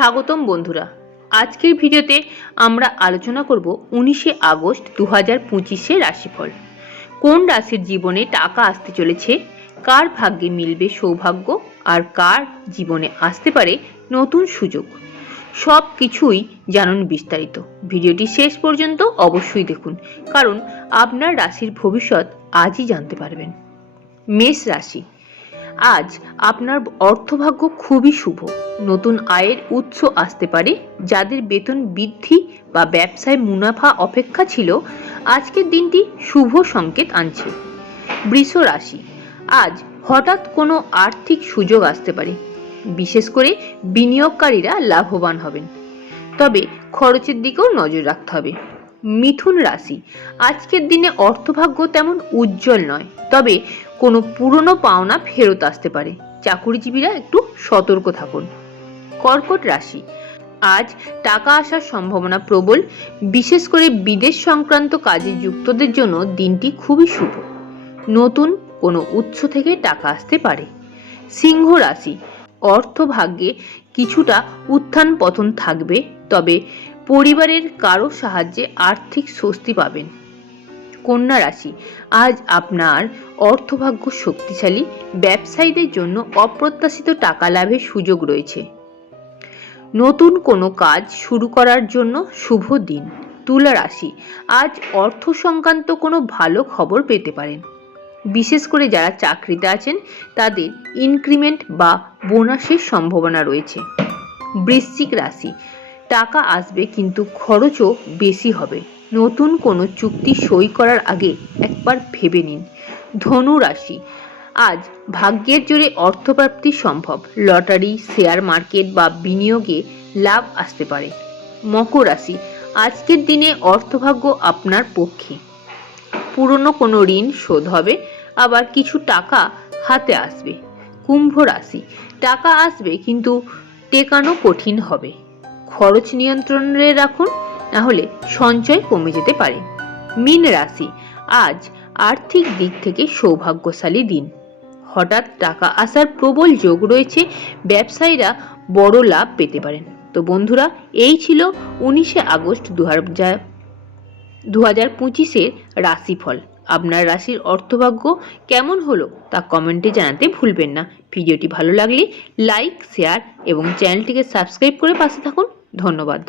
স্বাগতম বন্ধুরা। আজকের ভিডিওতে আমরা আলোচনা করব 19শে আগস্ট 2025 রাশিফল। কোন রাশির জীবনে টাকা আসতে চলেছে, কার ভাগ্যে মিলবে সৌভাগ্য, আর কার জীবনে আসতে পারে নতুন সুযোগ, সব কিছুই জানুন বিস্তারিত। ভিডিওটি শেষ পর্যন্ত অবশ্যই দেখুন, কারণ আপনার রাশির ভবিষ্যৎ আজই জানতে পারবেন। মেষ রাশি, আজ আপনার অর্থভাগ্য খুবই শুভ। নতুন আয়ের উৎস আসতে পারে। যাদের বেতন বৃদ্ধি বা ব্যবসায় মুনাফা অপেক্ষা ছিল, আজকের দিনটি শুভ সংকেত আনছে। বৃষ রাশি, আজ হঠাৎ কোনো আর্থিক সুযোগ আসতে পারে। বিশেষ করে বিনিয়োগকারীরা লাভবান হবেন, তবে খরচের দিকেও নজর রাখতে হবে। মিথুন রাশি, আজকের দিনে অর্থভাগ্য তেমন উজ্জ্বল নয়, তবে কোনো পুরনো পাওনা ফেরত আসতে পারে। চাকুরিজীবীরা একটু সতর্ক থাকুন। কর্কট রাশি, আজ টাকা আসার সম্ভাবনা প্রবল। বিশেষ করে বিদেশ সংক্রান্ত কাজে যুক্তদের জন্য দিনটি খুবই শুভ। নতুন কোনো উৎস থেকে টাকা আসতে পারে। সিংহ রাশি, অর্থভাগ্যে কিছুটা উত্থান পতন থাকবে, তবে পরিবারের কারো সাহায্যে আর্থিক স্বস্তি পাবেন। কন্যা রাশি, আজ আপনার অর্থভাগ্য শক্তিশালী। ব্যবসায়ীদের জন্য অপ্রত্যাশিত টাকা লাভের সুযোগ রয়েছে। নতুন কোনো কাজ শুরু করার জন্য শুভ দিন। তুলা রাশি, আজ অর্থ সংক্রান্ত কোনো ভালো খবর পেতে পারেন। বিশেষ করে যারা চাকরিতে আছেন তাদের ইনক্রিমেন্ট বা বোনাসের সম্ভাবনা রয়েছে। বৃশ্চিক রাশি, টাকা আসবে কিন্তু খরচও বেশি হবে। নতুন কোনো চুক্তি সই করার আগে একবার ভেবে নিন। ধনু রাশি, আজ ভাগ্যের জোরে অর্থপ্রাপ্তি সম্ভব। লটারি, শেয়ার মার্কেট বা বিনিয়োগে লাভ আসতে পারে। মকর রাশি, আজকের দিনে অর্থভাগ্য আপনার পক্ষে। পুরনো কোনো ঋণ শোধ হবে, আবার কিছু টাকা হাতে আসবে। কুম্ভ রাশি, টাকা আসবে কিন্তু টেকানো কঠিন হবে। খরচ নিয়ন্ত্রণে রাখুন, নাহলে সঞ্চয় কমে যেতে পারে। মীন রাশি, আজ আর্থিক দিক থেকে সৌভাগ্যশালী দিন। হঠাৎ টাকা আসার প্রবল যোগ রয়েছে। ব্যবসায়ীরা বড় লাভ পেতে পারেন। তো বন্ধুরা, এই ছিল 19শে আগস্ট 2025 রাশিফল। আপনার রাশির অর্থভাগ্য কেমন হলো তা কমেন্টে জানাতে ভুলবেন না। ভিডিওটি ভালো লাগলে লাইক, শেয়ার এবং চ্যানেলটিকে সাবস্ক্রাইব করে পাশে থাকুন। ধন্যবাদ।